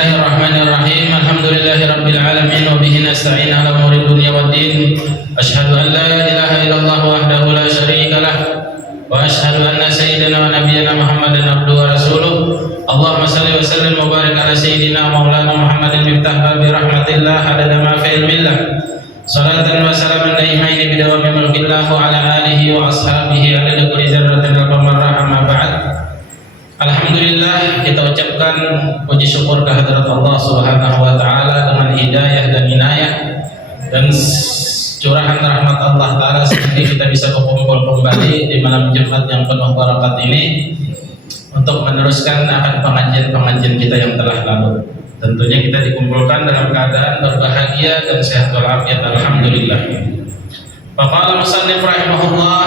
Bismillahirrahmanirrahim. Alhamdulillahirabbil alamin wa bihi nasta'in 'ala umuri dunya waddin. Asyhadu an la ilaha illallah wahdahu la syarika lah wa asyhadu anna sayyidana wa nabiyyana Muhammadan abduhu wa rasuluh. Allahumma shalli wa sallim wa barik ala sayyidina maulana Muhammadin miftah babi rahmatillah adada ma fi ilmillah. Salatan wa salaman daimaini bidawami mulkillah wa ala alihi wa ashabihi adada kulli dzarratin al-qamarrah amma ba'd. Alhamdulillah, kita ucapkan puji syukur kehadirat Allah Subhanahu wa taala dengan hidayah dan inayah dan curahan rahmat Allah taala sehingga kita bisa berkumpul kembali di malam Jumat yang penuh barakat ini untuk meneruskan akan pengajian-pengajian kita yang telah lalu. Tentunya kita dikumpulkan dalam keadaan berbahagia dan sehat walafiat, alhamdulillah. Faqala musannif rahimahullah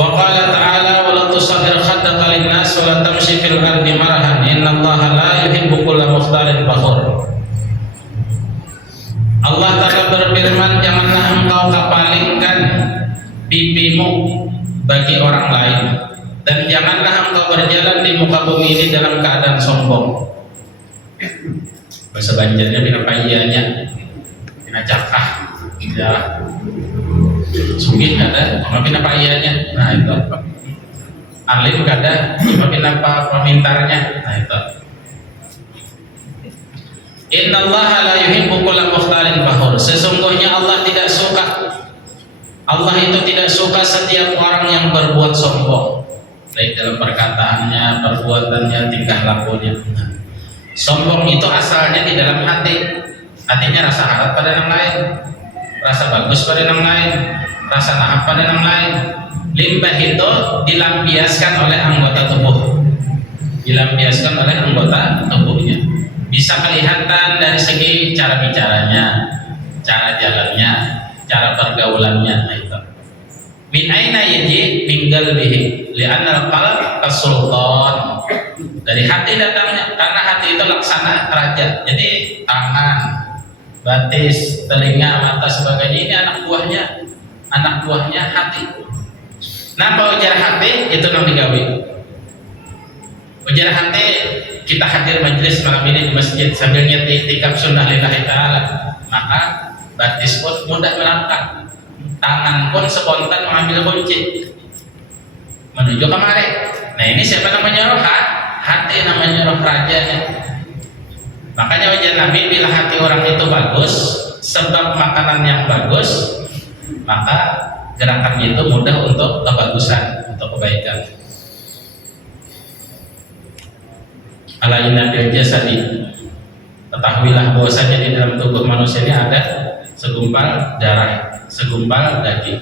wa qala ta'ala wa la tusahhir khaddaka lin-nas wa la tamshi fil ardi marahan innallaha la yuhibbu kulla mukhtalin fakhur. Allah Ta'ala berfirman, janganlah engkau kepalingkan pipimu bagi orang lain dan janganlah engkau berjalan di muka bumi ini dalam keadaan sombong. Bahasa Banjarnya bina payanya bina cakah ya sugih ada cuma bina payanya. Nah itu alim kada cuma bina pemintarnya. Nah itu innallaha la yuhibbu kulla mukhtalin fakhur. Sesungguhnya Allah tidak suka, Allah itu tidak suka setiap orang yang berbuat sombong, baik dalam perkataannya, perbuatannya, tingkah lakunya. Sombong itu asalnya di dalam hati. Hatinya rasa harap pada yang lain, rasa bagus pada yang lain, rasa nahap pada yang lain. Limbah itu dilampiaskan oleh anggota tubuh, dilampiaskan oleh anggota tubuhnya. Bisa kelihatan dari segi cara bicaranya, cara jalannya, cara pergaulannya. Nah itu min aina yaji tinggal bihi li'anna al-qalb kasultan. Dari hati datangnya, karena hati itu laksana raja. Jadi tangan, batis, telinga, mata sebagainya ini anak buahnya hati. Napa ujar hati itu nang digawe. Ujar hati kita hadir majelis malam ini di masjid sambil niat iktikaf sunnah lillahi ta'ala, maka batis pun mudah melangkah, tangan pun spontan mengambil kunci menuju kemari. Nah ini siapa namanya roh? Hati namanya roh rajanya. Makanya ujian Nabi, bila hati orang itu bagus sebab makanan yang bagus, maka gerakannya itu mudah untuk kebagusan, untuk kebaikan. Ala inna fil jasadi, ketahuilah bahwasanya di dalam tubuh manusia ini ada segumpal darah, segumpal daging.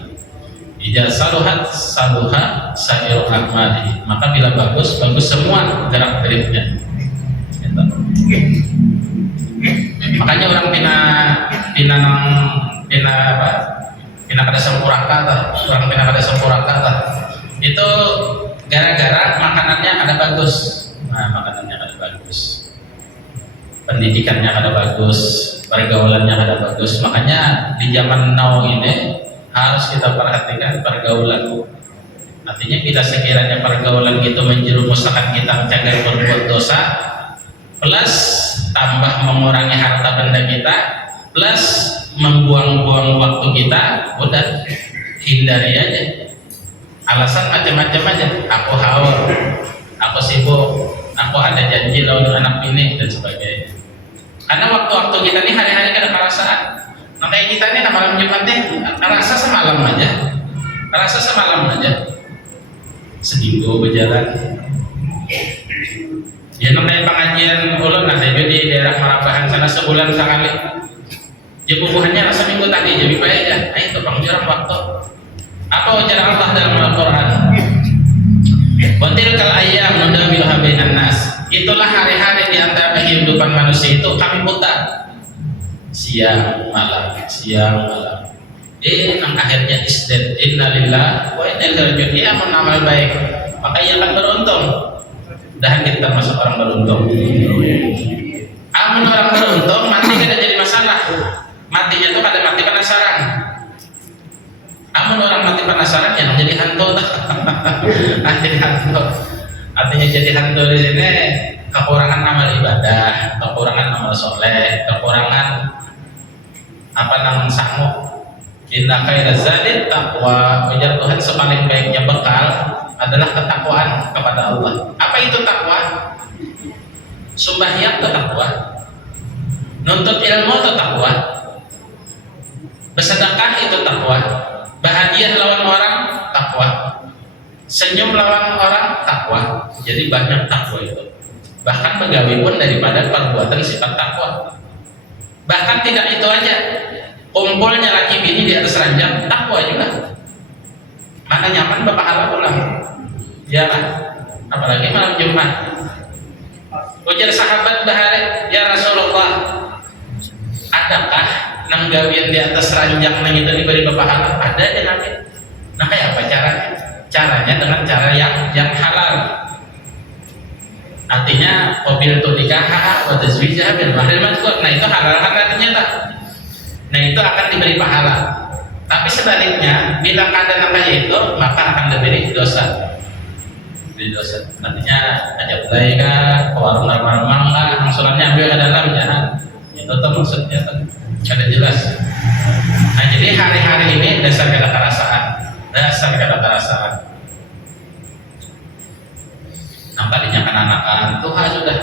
Ija saluhat saluha sairu a'malihi, maka bila bagus semua gerak geriknya. Makanya orang pina kada sempuraka, orang pina kada sempuraka itu gara-gara makanannya kada bagus. Nah, makanannya kada bagus, pendidikannya kada bagus, pergaulannya kada bagus. Makanya di zaman now ini harus kita perhatikan pergaulan. Artinya bila sekiranya pergaulan itu menjerumuskan kita menjaga berbuat dosa, plus tambah mengurangi harta benda kita, plus membuang-buang waktu kita, udah hindari aja. Alasan macam-macam aja. Aku haus, aku sibuk, aku ada janji lawan anak ini dan sebagainya. Karena waktu-waktu kita ini hari-hari kada perasaan. Makanya kita ini malam Jumat nih rasa semalam aja, seminggu berjalan. Ya namanya pengajian ulun nah di daerah Marabahan sana sebulan sekali. Ya bubuhannya rasa minggu tadi jadi baik ya. Nah itu pengjurang waktu. Apa ujar Allah dalam Al-Quran? Wa tilkal ayyam nudawiluha bainan nas. Itulah hari-hari di antara kehidupan manusia itu kami putar. Siang malam. Nang akhirnya isdet innalillah wa inna ilaihi raji'un. Ia amal baik, maka ia akan beruntung. Dan kita termasuk orang beruntung. Amun orang beruntung mati tidak jadi masalah. Matinya itu pada mati penasaran. Amun orang mati penasaran yang jadi hantu. Jadi hantu. Artinya jadi hantu di sini kekurangan amal ibadah, kekurangan amal soleh, kekurangan apa namanya sanggup. Inna khairaz zadi taqwa. Ujar Tuhan, sepaling baiknya bekal adalah ketakwaan kepada Allah. Apa itu takwa? Sembahyang itu takwa, nuntut ilmu itu takwa, bersedekah itu takwa, bahagia lawan orang takwa, senyum lawan orang takwa. Jadi banyak takwa itu. Bahkan pegawai pun daripada perbuatan sifat takwa. Bahkan tidak itu aja, kumpulnya laki bini di atas ranjang takwa juga. Mana nyaman berpahala pulang, ya kan? Apalagi malam Jumat. Ujar sahabat bahare, ya Rasulullah, adakah nang gawian di atas ranjang nang itu diberi berpahala? Ada ya Nabi. Nah kayak apa caranya? Caranya dengan cara yang halal. Artinya mobil itu nikah, waktu zwijah bil mahril madkur. Nah itu halal artinya tak. Nah itu akan diberi pahala. Tapi sebaliknya, bila keadaan kayak itu, maka akan diberi dosa. Beli dosa. Nantinya ajak belai kah, ke warung remang kah, angsurannya ambil ke dalam, jangan. Itu tuh maksudnya tuh ada jelas. Nah jadi hari-hari ini dasar kata kerasaan. Nah tadinya kan anakan, Tuhan sudah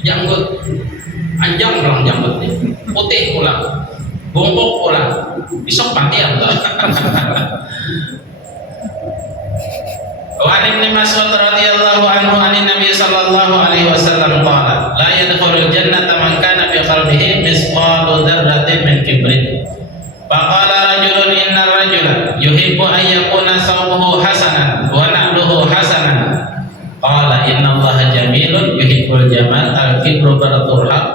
janggut, anjang pulang janggutnya, putih pulang, bungkuk pulang, besok mati ya enggak. Wa Ibnu Mas'ud radhiyallahu anhu anin Nabi sallallahu alaihi wasallam qala la yadkhulul jannata man kana fi qalbihi misqalu dzarratin min kibrin. Faqala rajulun innar rajula yuhibbu an yakuna sawmuhu hasanan wa na'luhu hasanan. Qala innallaha jamilun yuhibbul jamal al-kibru baratul haq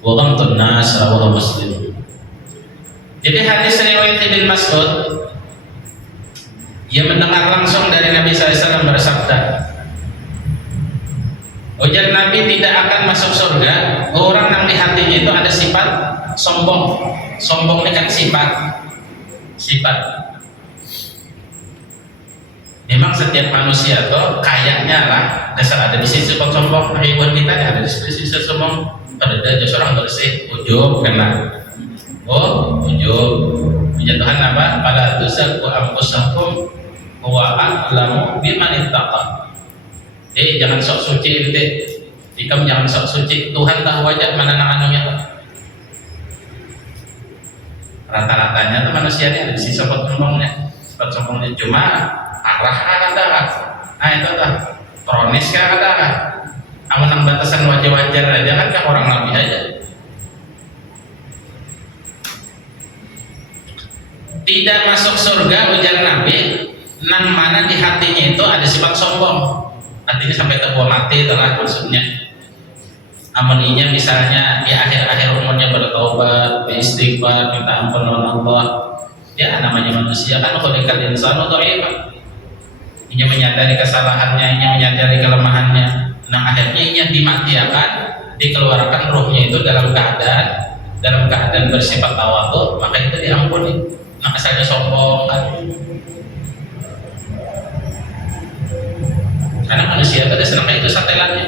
wa ghamtun nas rawahu Muslim. Jadi hadis riwayat Ibnu Mas'ud, ia mendengar langsung dari Nabi SAW bersabda, ujar Nabi, tidak akan masuk surga orang yang di hatinya itu ada sifat sombong. Sombong ini kan sifat. Memang setiap manusia tuh kayaknya lah dasar ada di sisi sombong. Hewan kita ada di sisi sombong. Ada seorang bersih, ujub kena. Ujub. Puja Tuhan apa? Pada tusaku ampusakum wa a'lamu biman ittaqa. Jangan sok suci ente. Ikam jangan sok suci. Tuhan tahu aja mana anunya tuh. Rata-ratanya tuh manusia ini ada di sisi sifat sombongnya. Cuma arah ada. Nah itu tuh kronis kan ada. Amun batasan wajar-wajar aja kan orang lebih aja. Tidak masuk surga ujar Nabi nang mana di hatinya itu ada sifat sombong. Artinya sampai tua mati itulah maksudnya. Amoninya misalnya di akhir-akhir umurnya bertobat, beristighfar, minta ampun Allah. Ya namanya manusia kan khuliqal insanu dhaifan. Ia menyadari kesalahannya, ia menyadari kelemahannya. Nah akhirnya ia dimatikan, dikeluarkan ruhnya itu dalam keadaan bersifat tawadhu, maka itu diampuni. Nah asalnya sombong kan. Karena manusia itu ada senangnya itu satelannya.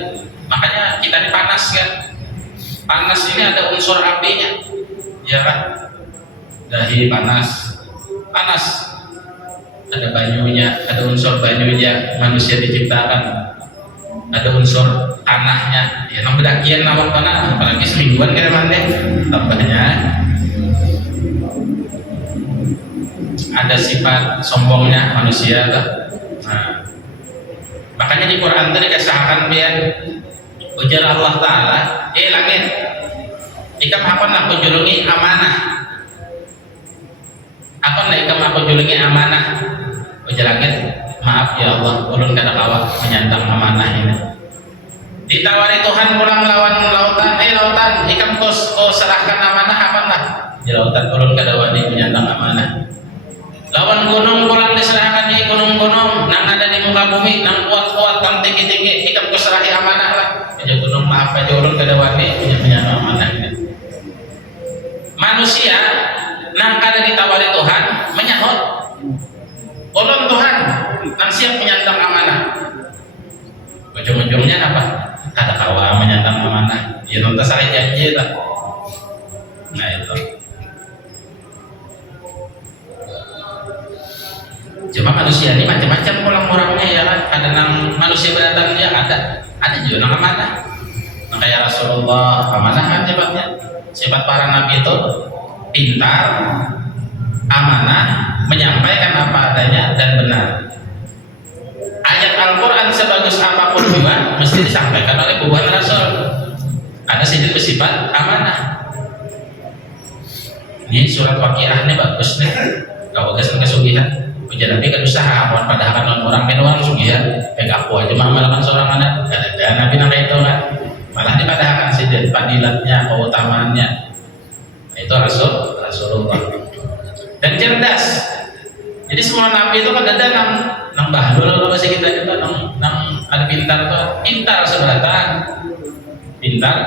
Makanya kita ini panas kan. Panas ini ada unsur apinya, ya kan? Dahi panas. Ada banyunya, ada unsur banyunya. Manusia diciptakan. Ada unsur tanahnya. Ya, nang bedakian nawak tanah, apalagi semingguan kira mandi. Tambahnya ada sifat sombongnya manusia. Nah, makanya di Quran itu dikasahkan biar ujar Allah Ta'ala, langit ikam apa nak julungi amanah, apa nak ikam aku julungi amanah. Ujar langit, maaf ya Allah, ulun kada kawat menyandang amanah ini. Ditawari Tuhan pulang lawan lautan, lautan ikam kau serahkan amanah apa nak? Di lautan ulun kada wani menyandang amanah. Lawan gunung pulang diserahkan di gunung-gunung nang ada di muka bumi, nang kuat-kuat, nang tinggi-tinggi, kita keserahi amanah lah. Aja gunung maaf aja ulun kada wani punya amanah. Manusia nang kada ditawari Tuhan menyahut, ulun Tuhan nang siap menyandang amanah. Ujung-ujungnya apa? ada kawa menyandang amanah ya nonton saling janji tak. Nah itu cuma manusia ini macam-macam orang-orangnya ya kan. Ada nang manusia beratan dia ada juga nang amanah. Nah, kayak Rasulullah amanah kan sifatnya. Sifat para nabi itu pintar, amanah, menyampaikan apa adanya dan benar. Ayat Al-Quran sebagus apapun juga mesti disampaikan oleh bubuhan Rasul karena Sidin bersifat amanah. Ini surat Waqiah ini bagus nih kalau gasan kesugihan ujian nabi kan usaha awan padahal orang orang sugihan aku aja melakukan seorang anak ada nabi nang itu kan malah dipadahkan Sidin fadilatnya keutamaannya. Nah, itu Rasulullah dan cerdas. Jadi semua nabi itu kan ada nang bahlul kalau bahasa kita itu nang ada pintar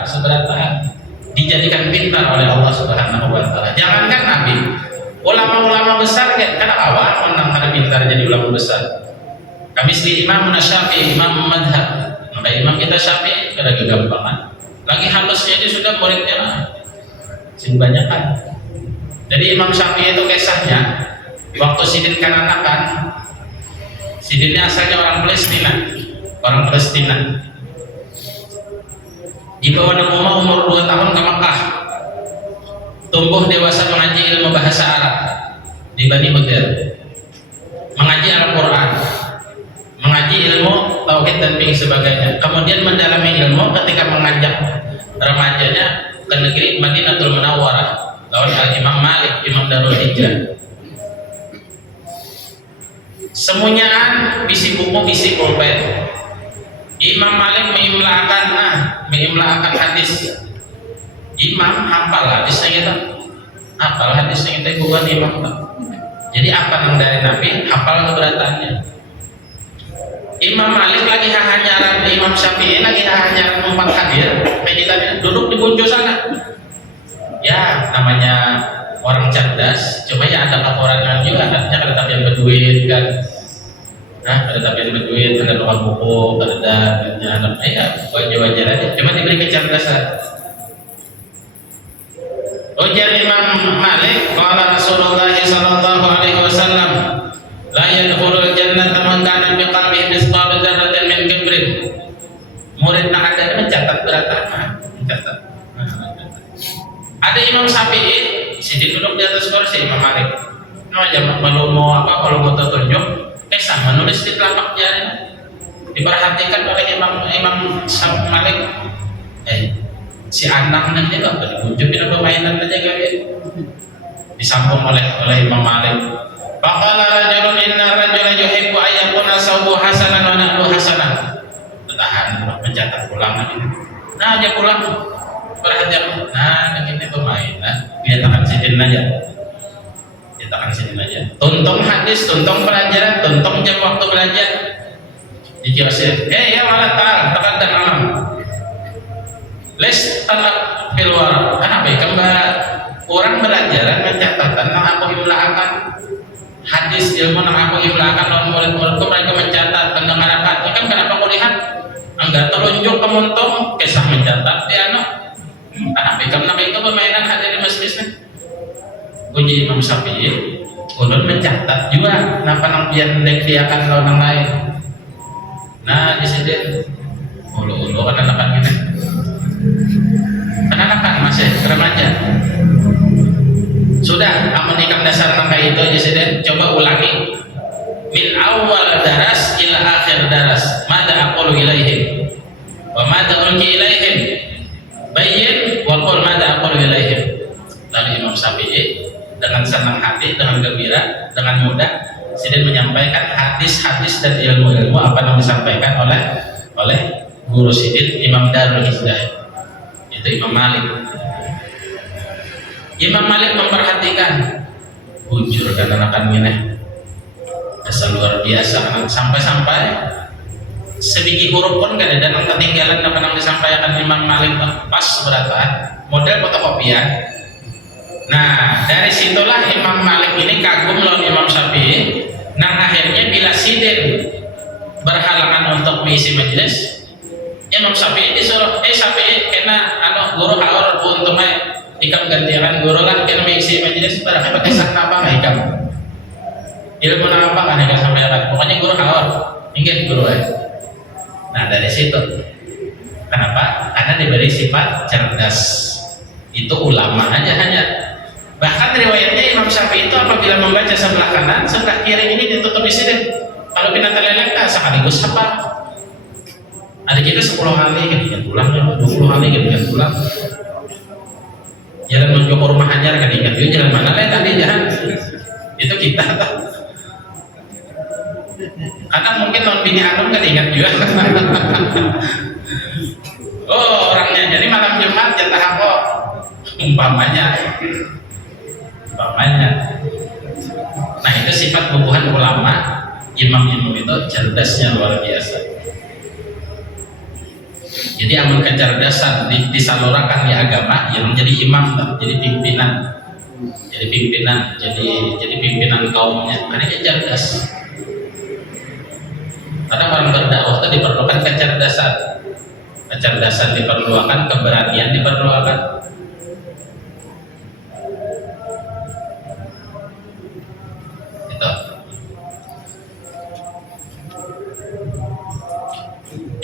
seberatan dijadikan pintar oleh Allah Subhanahu wa taala. Jangankan nabi, ulama-ulama besar kan awal menang ada pintar jadi ulama besar. Kami sendiri Imam Syafi'i, Imam Madhab. Maka imam kita Syafi'i ada kegampangan. Lagi halusnya dia sudah muridnya sing banyak kan. Jadi Imam Syafi'i itu kisahnya waktu Sidin kananakan, Sidinnya asalnya orang Palestina. Dibawa nama umur 2 tahun ke Makkah, tumbuh dewasa mengaji ilmu bahasa Arab di Bani Udair, mengaji Al-Quran, mengaji ilmu tauhid dan fikih sebagainya. Kemudian mendalami ilmu ketika mengajak remajanya ke negeri Madinatul Munawwarah lawan Imam Malik, Imam Darul Hijrah. Semuanya bisi buku, bisi pulpen. Imam Malik mengimlaakan hadis. Imam hafal hadisnya kita, bukan imam. Jadi apa yang dari Nabi hafal keberatannya. Imam Malik lagi hanyaran, Imam Syafi'i lagi hanyaran umpat hadir. Kita duduk di kunci sana. Ya namanya orang cerdas. Coba ya ada laporan juga, ada tapi yang berduit kan. Nah, ada tapi yang berduit, ada tukang buku, ada ya wajar-wajar aja. Cuma diberi kecerdasan. Ujar Imam Malik, qala Rasulullah sallallahu alaihi wasallam, la yadkhulul jannata man kana bi qalbihi mithqal dzarratin min kibrin. Murid nak ada mencatat beratama, mencatat. Ada Imam Syafi'i, Sidin duduk di atas kursi Imam Malik. Kalau mau tunjuk kisah menulis di telapak jari, diperhatikan oleh Imam Malik. Si anak nanti nggak dikunjungin ada mainan aja kali. Disambung oleh Imam Malik. Faqala rajulun inna rajula yuhibbu ayyakuna sawbu hasanan wa nahlu hasanan. Tahan mencatat pulang lagi. Nah aja pulang perhatian. Nah ini permainan. Dia tahan sidin aja. Tuntung hadis, tuntung pelajaran, tuntung jam waktu belajar. Dikiosir, ya malah tekan dan malam. Les talak filwar. Kenapa? Kembali orang belajar mencatat tentang aku imlaakan hadis ilmu yang aku imlaakan lawan murid-muridku mereka mencatat pendengaran hati kan kenapa aku lihat enggak telunjuk kemuntung kisah mencatat di anak. Kenapa itu permainan hadir di masjidnya? Uji Imam Syafi'i ulun mencatat juga kenapa nang pian dek dia akan lawan lain. Nah di sini ulu kan anak gini kan masih remaja sudah amun ikam dasar nangka itu di sini coba ulangi min awal daras ila akhir daras mada aqulu ilaihim wa mada ulki ilaihim bayyin wa qul mada aqulu ilaihim. Lalu Imam Syafi'i dengan senang hati, dengan gembira, dengan mudah Sidin menyampaikan hadis-hadis dan ilmu-ilmu apa yang disampaikan oleh guru Sidin Imam Darul Hijrah itu Imam Malik. Imam Malik memperhatikan bujur dan anak-anak ini dasar luar biasa sampai sebiji huruf pun gak ada dan ketinggalan apa yang disampaikan Imam Malik pas berapa model fotokopian. Nah dari situlah Imam Malik ini kagum lawan Imam Syafi'i. Nah akhirnya bila Sidin berhalangan untuk mengisi majelis, Imam Syafi'i guru haur untuk ikam gantian guru lah kena mengisi majelis barangnya pakai sana apa ikam ilmu apa kan ikam sampaikan pokoknya guru haur ingat guru nah dari situ kenapa? Karena diberi sifat cerdas itu ulama aja hanya bahkan riwayatnya Imam Syafi'i itu apabila membaca sebelah kanan sebelah kiri ini ditutup di sini kalau pindah terleleng sekaligus apa ada kita 10 kali kemudian pulang 20 kali kemudian pulang jalan menuju ke rumah Hajar kan ingat itu jalan mana lah tadi jalan itu kita kadang mungkin non bini Anum kan ingat juga oh orangnya jadi malam Jumat jatah apa umpamanya nah itu sifat bubuhan ulama imam-imam itu cerdasnya luar biasa jadi amun kecerdasan disalurkan di agama yang menjadi imam jadi pimpinan jadi pimpinan kaumnya karena dia cerdas karena orang berdakwah itu diperlukan kecerdasan diperlukan keberanian diperlukan itu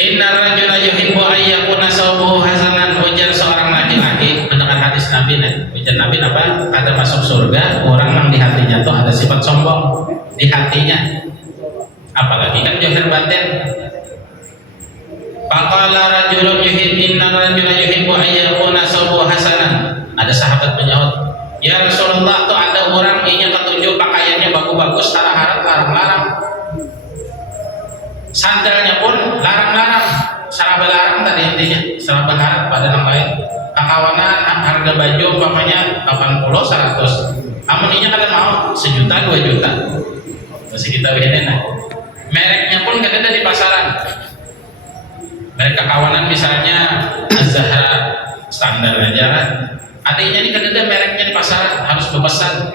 innar rajula yuhibbu ayyakuna sawbuhu hasanan ujar seorang laki-laki mendengar hadis Nabi ujar Nabi apa ada masuk surga orang yang di hatinya tuh ada sifat sombong di hatinya apalagi kan zahir batin faqala rajulun innar rajula yuhibbu ayyakuna sawbuhu hasanan ada sahabat menjawab ya Rasulullah tuh ada orang ingin ketujuh pakaiannya bagus-bagus harap larang-larang sandalnya pun larang-larang seraba larang tadi intinya seraba larang pada yang lain kakawanan harga baju umpamanya 80 100 amuninya kalian mau 1 juta 2 juta masih kita begini nah mereknya pun kan ada di pasaran merek kakawanan misalnya Az-Zahra standar aja kan adanya ini kan ada mereknya di pasaran harus berpesan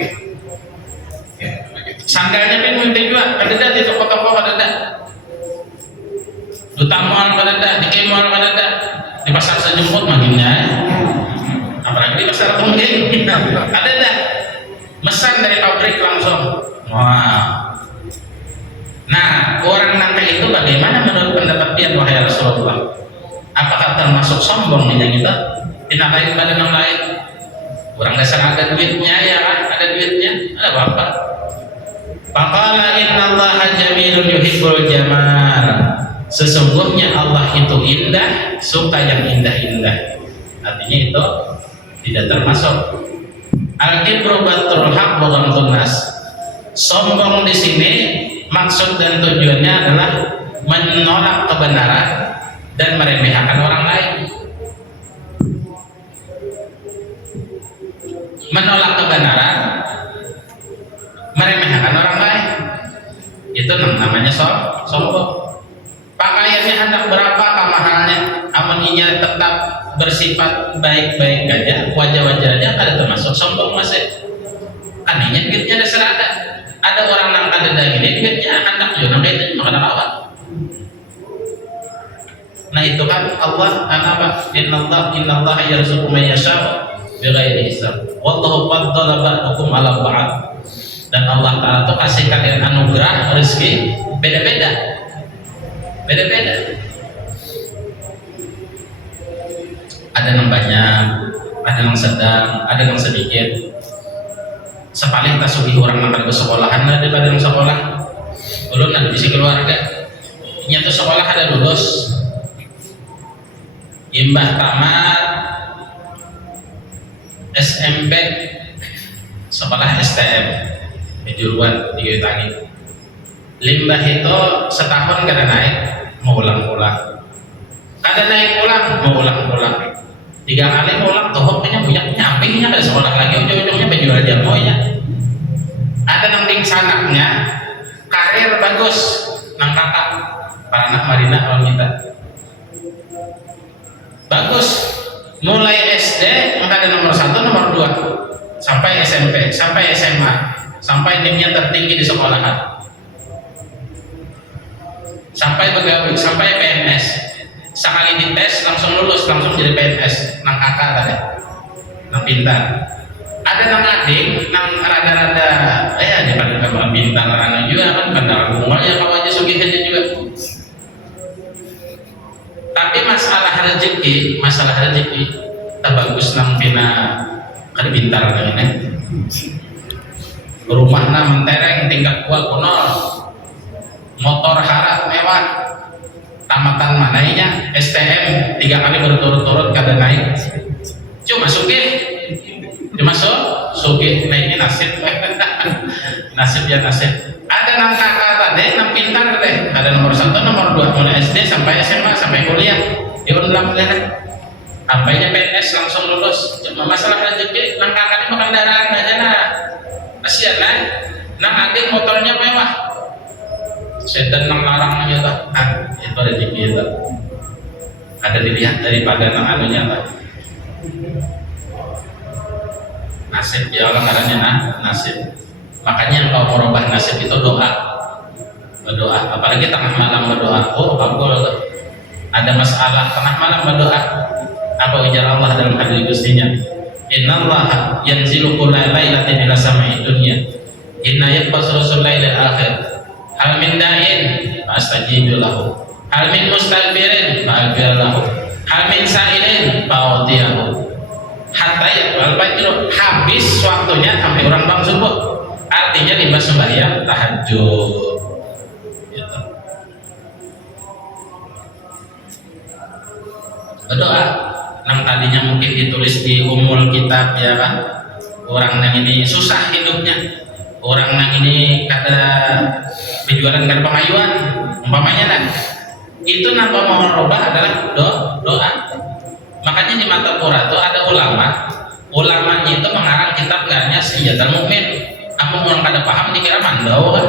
sandalnya pun mungkin juga kan ada di toko-toko kan ada duta mall kan ada, di mall kan ada, di pasar sejemput makinnya, apalagi di pasar tungging, ada dah, mesan dari pabrik langsung. Wah, nah orang nangka itu bagaimana menurut pendapat dia wahai Rasulullah? Apakah termasuk sombong yang kita? Tidak lain pada yang lain. Orang dasar ada duitnya ya kan, ada duitnya, ada apa? Faqala innallaha jamilun yuhibbul jamal. Sesungguhnya Allah itu indah, suka yang indah-indah. Artinya itu tidak termasuk al-kibru batrul haq wa ghamtun nas. Sombong di sini maksud dan tujuannya adalah menolak kebenaran dan meremehkan orang lain. Menolak kebenaran, meremehkan orang lain. Itu namanya sombong. Pakaiannya hendak berapa mahalnya, amoninya tetap bersifat baik-baik aja, wajah-wajah aja ada termasuk sombong masih. Anehnya duitnya dasar ada orang yang ada daging duitnya hendak juga namanya itu makan apa? Nah itu kan Allah apa? Innallah yarzuqu man yasha'u bighairi hisab. Wallahu faddala ba'dakum 'ala ba'd. Dan Allah Ta'ala tuh kasih kalian anugerah rezeki beda-beda. Ada yang banyak, ada yang sedang, ada yang sedikit. Sepaling tak suhi orang makan ke sekolahan daripada yang sekolah. Belum ada bisi keluarga. Nyata sekolah ada lulus, imbah tamat, SMP, sekolah STM, kejuruan digitangi. Limbah itu setahun kada naik, mau ulang-ulang. Kada naik ulang, mau ulang-ulang. 3 kali mau ulang, toh kayaknya banyak nyampingnya kada sekolah lagi, ujung-ujungnya penjual jamunya. Ada nang sanaknya, karir bagus, nang kakak, para anak Marina kalau kita. Bagus, mulai SD, maka ada nomor 1, nomor 2, sampai SMP, sampai SMA, sampai nimnya tertinggi di sekolahan. Sampai pegawai, sampai PNS, sekali dites langsung lulus, langsung jadi PNS, nang kakak tadi, nang pintar. Ada nang adik, nang rada-rada, di pada pintar anak juga kan, pada bungalnya kau aja sugih aja juga. Tapi masalah rezeki, tak bagus nang pina kada pintar ini. Rumah na mentereng tingkat 2 kunol, motor harat mewah, tamatan manainya STM 3 kali berturut-turut kada naik. Cuma sugih, sugih naiknya nasib. Nasib. Ada nang kakak tadi, nang pintar deh. Ada nomor 1, nomor 2, mulai SD sampai SMA sampai kuliah. Diulang lah. Sampainya PNS langsung lulus. Cuma masalah rezeki, nang kakak ini makan darah aja nah. Kasihan kan? Nang adik motornya mewah. Sedan nang larang aja tak. Itu rezeki itu. Ada dilihat daripada nang anunya tak. Nasib ya orang katanya nasib. Makanya kalau mau merubah nasib itu doa, apalagi tengah malam berdoa. Kabul. Ada masalah tengah malam berdoa. Apa ujar Allah dalam hadis Gustinya? Innallaha yanzilu kulla lailatin ila samai dunya. Inna yaqbasu rasul lailal akhir. Hal min da'in fastajibu lahu. Hal min mustaghfirin fa'ghfir lahu. Hal min sa'ilin fa'utiyahu. Hatta yaqbal fajr, habis waktunya sampai orang bang subuh. Artinya lima sembahyang tahajud. Gitu. Berdoa, yang tadinya mungkin ditulis di umul kitab ya kan, orang yang ini susah hidupnya, orang yang ini kada penjualan kada pengayuan, umpamanya kan, itu nampak mau merubah adalah doa. Makanya di mata Quran itu ada ulamanya itu mengarang kitab hanya senjata mukmin. Kamu orang kada paham dikira mandau kan,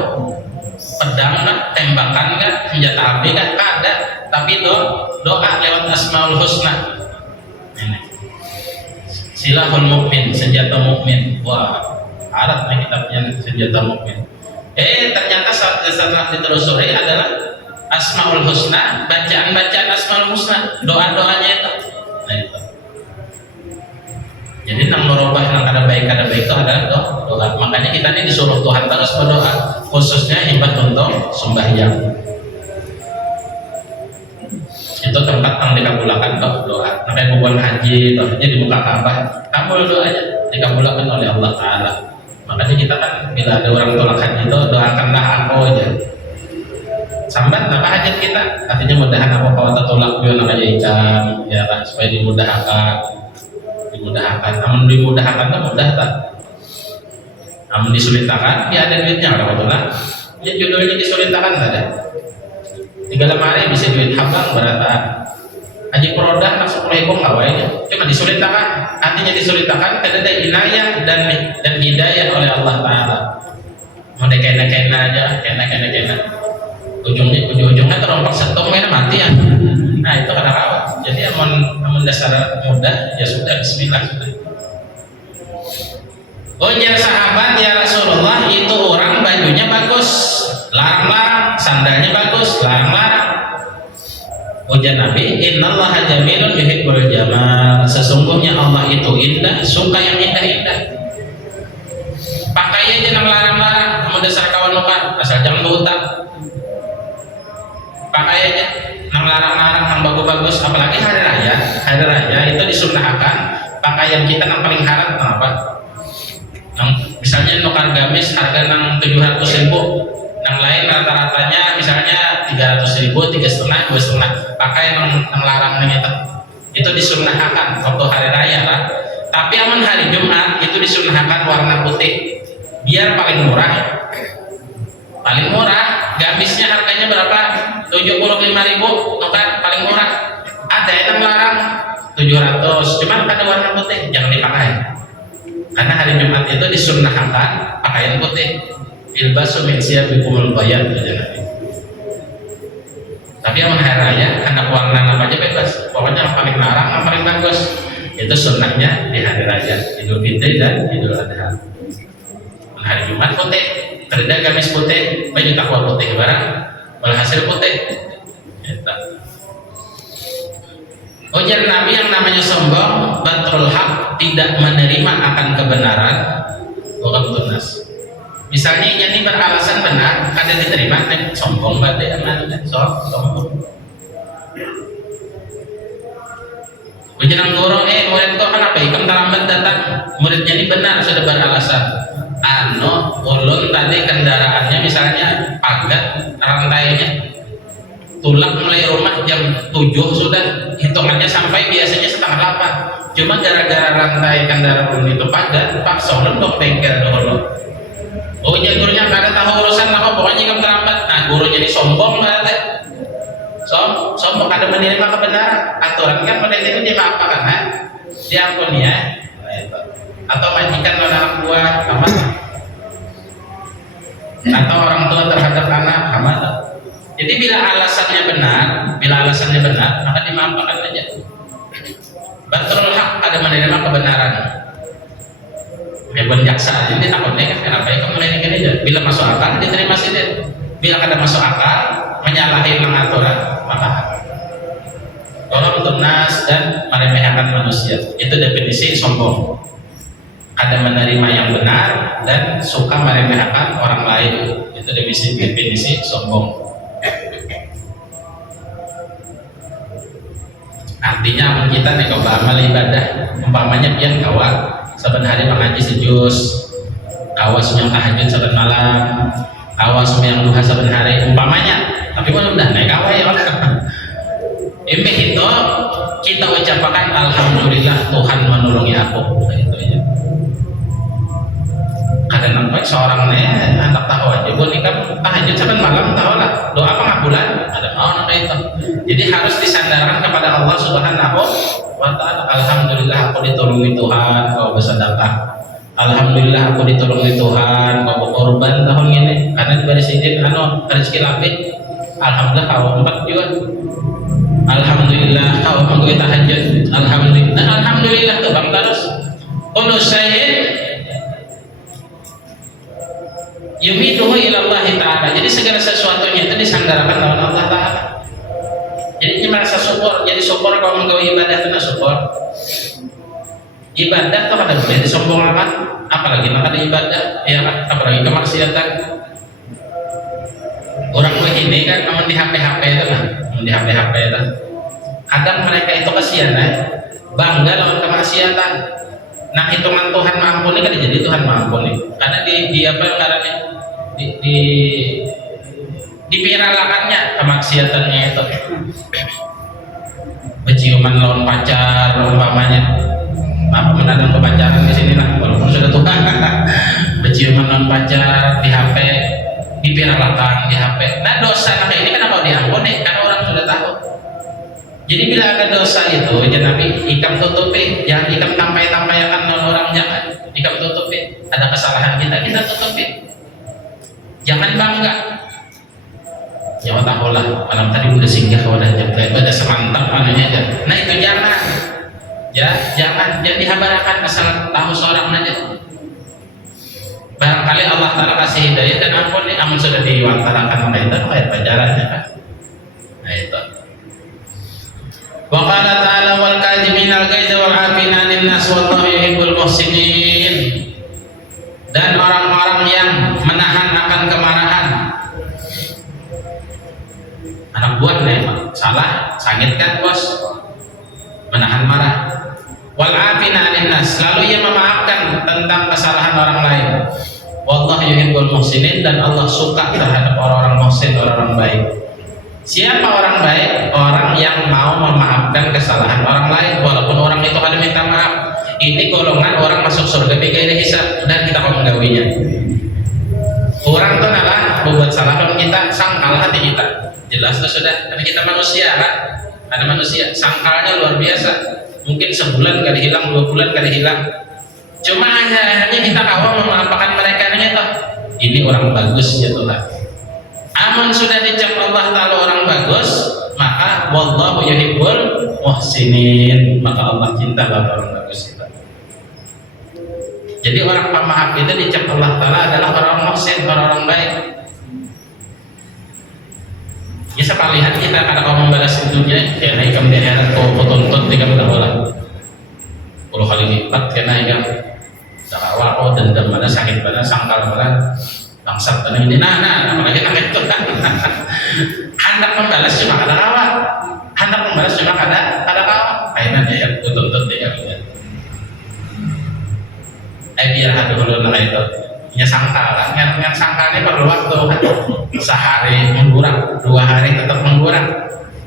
pedang kan, tembakan kan, senjata api kan, kada. Tapi doa lewat Asmaul Husna. Silahul mukmin, senjata mukmin. Wah, arat nih kitabnya senjata mukmin. Ternyata setelah ditelusuri adalah Asmaul Husna, bacaan Asmaul Husna, doa-doanya itu. Nah itu. Jadi nang merubah nang kada baik itu adalah doa. Makanya kita ini disuruh Tuhan terus berdoa, khususnya ibadah untuk sembahyang. Itu tempat yang dikabulkan doa. Sampai bukan haji, doanya di muka Ka'bah, kabul doanya dikabulkan oleh Allah Taala. Makanya kita kan bila ada orang tolak haji itu doakanlah aku aja. Sambat apa hajat kita? Artinya mudahan apa kau tertolak biar aja ikan, ya kan, supaya dimudahkan. Namun dimudahkan kan mudah tak? Namun disulitakan, dia ada duitnya kalau betul lah. Dia judulnya disulitakan tak ada. 3 lemari bisa duit habang berataan. Haji Prodah nak 10 ekor ngawainya. Cuma disulitakan, artinya disulitakan ada inayah dan hidayah oleh Allah Taala. Mau kena aja, kena. Ujungnya terompak setong mati ya. Nah itu kada rawat. Jadi amun dasar mudah ya sudah, bismillah sudah. Ujar sahabat, ya Rasulullah, itu orang bajunya bagus, larang-larang, sandalnya bagus, larang-larang. Ujar Nabi, innallaha jamilun yuhibbul jamal. Sesungguhnya Allah itu indah, suka yang indah-indah. Pakai aja yang larang-larang, kamu dasar kawan lupa, asal jangan berhutang. Pakai aja nang larang-larang, nang bagus-bagus, apalagi hari raya itu disunahkan pakaian kita nang paling haram. Kenapa? Nang misalnya nukar gamis harga nang 700.000, nang lain rata-ratanya misalnya 300.000, 3,5, 2,5. Pakai nang larang nang itu disunahkan waktu hari raya lah. Tapi aman hari Jumat itu disunahkan warna putih, biar paling murah. Gamisnya harganya berapa? 75.000, kan paling murah. Ada yang larang 700, cuman pada warna putih jangan dipakai. Karena hari Jumat itu disunnahkan pakaian putih. Ilbasu min siyabikumul bayad, kata Nabi. Tapi yang hari raya karena warna namanya bebas. Pokoknya yang paling larang, yang paling bagus. Itu sunnahnya di hari raya Idul Fitri dan Idul Adha. Hari Jumat putih, kerja gamis putih, baju takwa putih, barang walhasil putih. Ujar Nabi, yang namanya sombong batrul haq, tidak menerima akan kebenaran, bukan tunas. Misalnya ini beralasan benar, kada diterima, sombong berarti aman, sombong. Ujar guru, murid kau kenapa ikam terlambat datang? Muridnya ini benar sudah beralasan. Ulun tadi kendaraannya misalnya pagat rantainya, tulak mulai rumah jam 7 sudah, hitungannya sampai biasanya setengah 8. Cuma gara-gara rantai kendaraan itu padat, pak ulun dok bengkel dulu. Ujar gurunya kada tahu urusan apa, pokoknya ikam terlambat. Nah gurunya ini sombong berarti. Sombong kada menerima kebenaran. Aturan kan pada itu dimaafkan, diampuni ya. Atau majikan dan anak buah aman, atau orang tua terhadap anak aman. Jadi bila alasannya benar, maka dimaafkan saja. Batrul haq, ada menerima kebenaran. Hebat jaksa, jadi takutnya kan kenapa itu mulai ini aja. Bila masuk akal diterima saja. Bila kada masuk akal, menyalahi aturan, maka orang tunas dan meremehkan manusia. Itu definisi sombong. Ada menerima yang benar dan suka meremehkan orang lain. Itu definisi sombong. Artinya kita nih kalau amal ibadah, umpamanya pian kawat saben hari mengaji sejus, kawas yang tahajud saben malam, kawas yang duha saben hari, umpamanya. Tapi kalau udah naik kawat ya ini itu kita ucapkan alhamdulillah Tuhan menulungi aku. Itu aja. Kadang nampak seorang anak tahu aja, buat nikah tahajud saben malam tahu lah doa pengabulan ada mau nampak itu. Jadi harus disandarkan kepada Allah Subhanahu wa Ta'ala. Alhamdulillah aku ditolongi Tuhan kau bersedekah. Alhamdulillah aku ditolongi Tuhan kau berkorban tahun ini karena diberi izin rezeki lapik. Alhamdulillah kau 4 juga. Alhamdulillah kau menggawe tahajud. Alhamdulillah tuh bang terus. Kullu syai'in yumiduhu ila Allah Ta'ala. Jadi segala sesuatunya itu disandarkan kepada Allah Ta'ala. Jadi merasa syukur, jadi syukur kalau menggawe ibadah itu syukur. Ibadah tuh kada boleh disombong amat, apalagi nak ada ibadah, ya kan? Apalagi kemaksiatan. Orang tua ini kan namun di HP itu kan, di HP itu. Kadang mereka itu kasihan bangga lawan kemaksiatan. Nah hitungan Tuhan mampuni kan jadi Tuhan mampuni. Karena di apa namanya dipiralakannya kemaksiatannya itu. Berciuman lawan pacar umpamanya. Apa menadang kepacaran di sini lah walaupun sudah tua. Berciuman lawan pacar di HP, dipiralakan di HP. Nah dosa kayak ini kenapa diampuni? Karena orang sudah tahu. Jadi bila ada dosa itu, jangan Nabi ikam tutupi, jangan ikam tampai-tampaikan orang, jangan ikam tutupi. Ada kesalahan kita tutupi. Jangan bangga. Ya tahu lah, malam tadi udah singgah ke wadah jabla, ada semantap anunya aja. Nah itu jangan, jangan dihabarakan asal tahu seorang aja. Barangkali Allah Ta'ala kasih hidayah dan ampun, amun sudah diwantarakan maka itu kayak pelajarannya kan. Nah itu. Wa qala ta'ala wal kadhiminal ghaidha wal 'afina 'anil nas wallahu yuhibbul muhsinin. Dan orang-orang yang menahan akan kemarahan. Anak buah salah, sangit kan bos, menahan marah. Wal 'afina 'anil nas, lalu ia memaafkan tentang kesalahan orang lain. Wallahu yuhibbul muhsinin, dan Allah suka terhadap orang-orang muhsin, orang-orang baik. Siapa orang baik? Orang yang mau memaafkan kesalahan orang lain walaupun orang itu ada minta maaf. Ini golongan orang masuk surga bighairi hisab, dan kita akan menggawinya. Orang itu adalah membuat salah dan kita sangkal hati kita. Jelas itu sudah, karena kita manusia kan. Ada manusia, sangkalnya luar biasa. Mungkin sebulan kali hilang, 2 bulan kali hilang. Cuma hanya kita awam memaafkan mereka itu. Ini orang bagus ya Tuhan. Amun sudah dicap Allah Ta'ala orang bagus, maka wallahu yuhibbul muhsinin, maka Allah cinta pada orang bagus itu. Jadi orang pemaaf itu dicap Allah Ta'ala adalah orang muhsin, orang baik. Bisa palihan kita kada kau membalas dunia, kena ikam di akhirat kau tuntut 30 bulan. 10 kali lipat kena ikam. Dakawa kau dendam mana, sakit mana, sangkal mana, bangsat mana ini. Nah, apalagi nak itu kan. Hendak membalas cuma kada kawa. Hendak membalas cuma kada kawa. Kayaknya dia tuntut dia. Biar ada dulu nak itu. Nya sangkal kan, yang sangkal ini perlu waktu kan. Sehari mengurang, 2 hari tetap mengurang,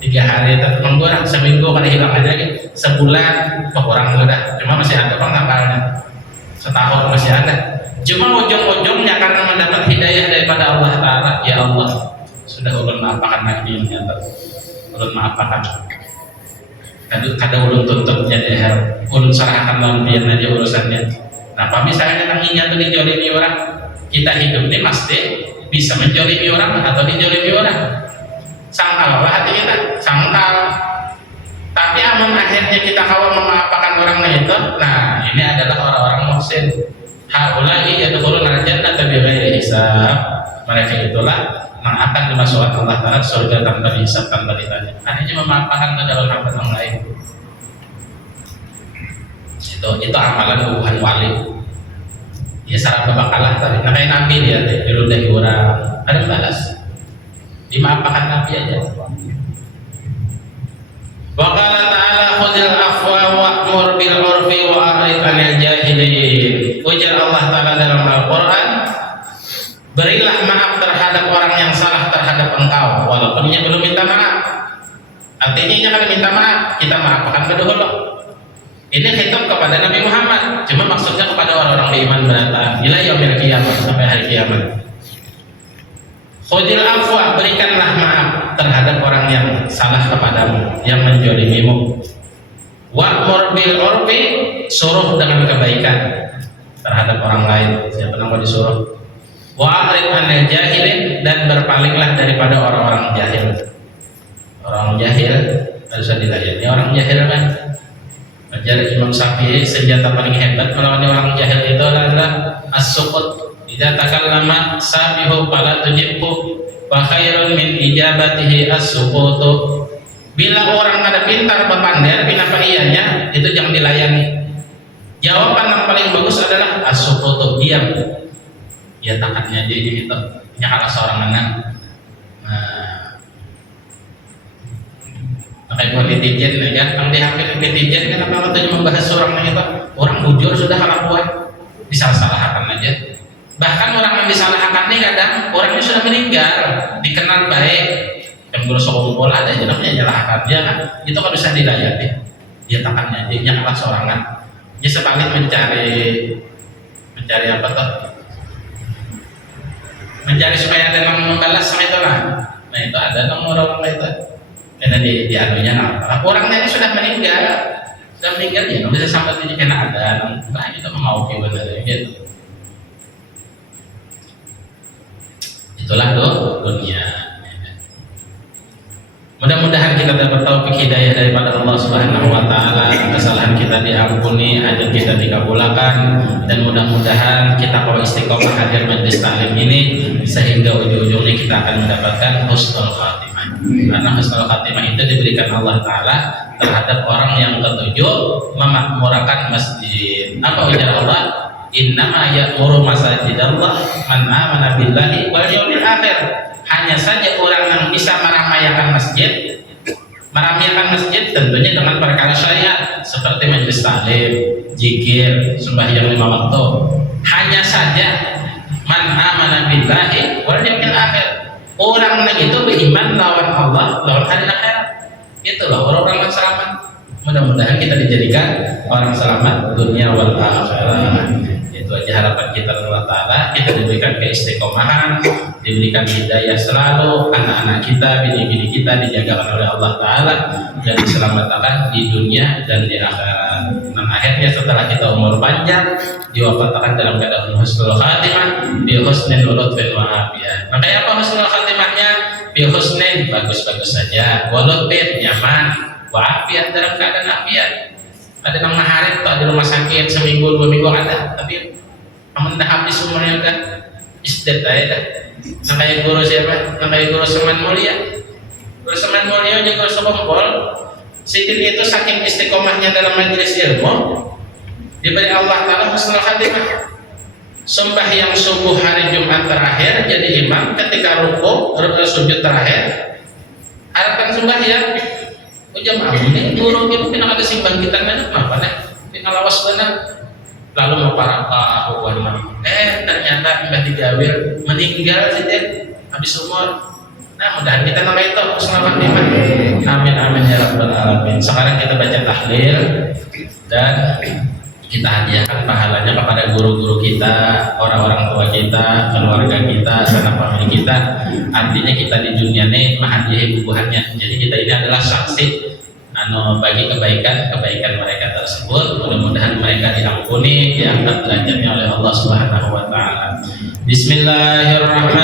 3 hari tetap mengurang, seminggu kada hilang aja gitu, sebulan berkurang sudah, cuma masih ada bang sangkalnya, setahun masih ada. Cuma ujung-ujungnya karena mendapat hidayah daripada Allah Taala, ya Allah sudah ulun maafakan lagi ini atau ulun maafakan. Kada ulun tuntutnya di akhirat, ulun serahkan lawan biar aja urusannya. Nah, misalnya nanginya tuh dijolimi orang, kita hidup ini pasti bisa menjolimi orang atau dijolimi orang. Sangkal apa hati kita? Sangkal. Tapi aman akhirnya kita kawal memaafkan orang itu. Nah, ini adalah orang-orang muhsin. Haulai yadkhuluna al-jannata bighairi hisab. Mereka itulah yang akan dimasukkan Allah Taala surga tanpa hisab, tanpa ditanya. Hanya memaafkan ke dalam hamba orang lain. Itu amalan hubungan wali. Ya sarang bakalah tadi. Nah kayak Nabi dia dulu dari orang ada balas. Dimaafkan Nabi aja. Wa qala ta'ala khudil afwa wa'mur bil 'urfi wa a'rid 'anil jahilin. Ujar Allah Taala dalam Al-Qur'an, berilah maaf terhadap orang yang salah terhadap engkau walaupun dia belum minta maaf. Artinya kalau minta maaf, kita maafkan kedahulu. Ini khitab kepada Nabi Muhammad, cuma maksudnya kepada orang-orang beriman beratang ila yaumil qiyamah, sampai hari kiamat. Khudil afwa, berikanlah maaf terhadap orang yang salah kepadamu, yang menjolimimu. Wa'mur bil 'urfi, suruh dengan kebaikan terhadap orang lain. Siapa yang mau disuruh? Wa'rid 'anil jahilin, dan berpalinglah daripada orang-orang jahil. Orang jahil harus dilayani. Orang jahil kan ajar Imam Syafi'i, senjata paling hebat melawan orang jahil itu adalah as-sukut. Idza takallama sabihu fala tujibhu wa khairun min ijabatihi as-sukutu. Bila orang ada pintar berpandai, kenapa ianya itu jangan dilayani. Jawaban yang paling bagus adalah as-sukutu, diam. Ya takatnya aja itu. Ini kalau seorang anak. Kayak politician ya, yang dihampir politician kan apa katanya membahas orang itu, orang bujur sudah kelakuan, disalah-salahkan aja. Bahkan orang yang disalahkan ini kadang orangnya sudah meninggal, dikenal baik, yang berusaha kumpul ada aja namanya nyalahkan dia kan, itu kan bisa dilayani. Dia takannya aja, nyakalah seorangan. Dia sebalik mencari apa tuh? Mencari supaya ada yang membalas sama itu lah. Nah itu ada nomor orang itu. Karena di anunya apa? Orangnya ini sudah meninggal ya nggak bisa sampai jadi kena ada. Nah kita mau benar gitu. Itulah dunia. Mudah-mudahan kita dapat taufik hidayah daripada Allah Subhanahu wa taala, kesalahan kita diampuni, hajat kita dikabulkan, dan mudah-mudahan kita kalau istiqomah hadir majelis taklim ini sehingga ujung-ujungnya kita akan mendapatkan husnul khatimah. Karena husnul khatimah itu diberikan Allah taala terhadap orang yang ketujuh memakmurkan masjid. Apa ujar Allah? Innama ya'muru masajidallah man amana billahi wal yawmil akhir. Hanya saja orang yang bisa meramaikan masjid tentunya dengan perkara syariat seperti majelis taklim, zikir, sembahyang 5 waktu. Hanya saja man amana billahi wal yawmil akhir. Orang itu beriman lawan Allah, lawan hari akhirat. Itulah orang-orang yang selamat. Mudah-mudahan kita dijadikan orang selamat dunia wal akhirat. Itu aja harapan kita kepada Allah Ta'ala. Kita diberikan keistiqomahan, diberikan hidayah selalu, anak-anak kita, bini-bini kita dijaga oleh Allah Ta'ala dan diselamatkan di dunia dan di akhirat. Dan akhirnya setelah kita umur panjang diwafatkan dalam keadaan husnul khatimah, bi husnil lutfin wa afiyah. Makanya apa husnul khatimahnya? Bi husnin, bagus-bagus saja, wa lutfin, nyaman, wa afiyah, dalam keadaan afiyah. Ada yang maharit atau di rumah sakit seminggu 2 minggu ada, tapi kamu dah habis umurnya udah isdet aja dah. Kayak guru siapa? Kayak guru Seman Mulia. Bersemen mulio juga sekumpul. Siti itu saking istiqomahnya dalam majelis ilmu, diberi Allah Ta'ala husnul khatimah. Sembahyang subuh hari Jumat terakhir jadi imam, ketika ruku sujud terakhir harapan sembahyang ujam ini guru itu kena ada simbang kita mana apa nih kena lawas benar lalu mau para ternyata Mbah Digawil meninggal saja habis umur. Nah, mudah kita nama itu husnul khatimah. Amin amin ya rabbal alamin. Sekarang kita baca tahlil dan kita hadiahkan pahalanya kepada guru-guru kita, orang-orang tua kita, keluarga kita, sanak famili kita. Artinya kita di dunia ini menghadiahi bubuhannya. Jadi kita ini adalah saksi bagi kebaikan mereka tersebut. Mudah-mudahan mereka diampuni, diangkat derajatnya oleh Allah Subhanahu wa taala. Bismillahirrahmanirrahim.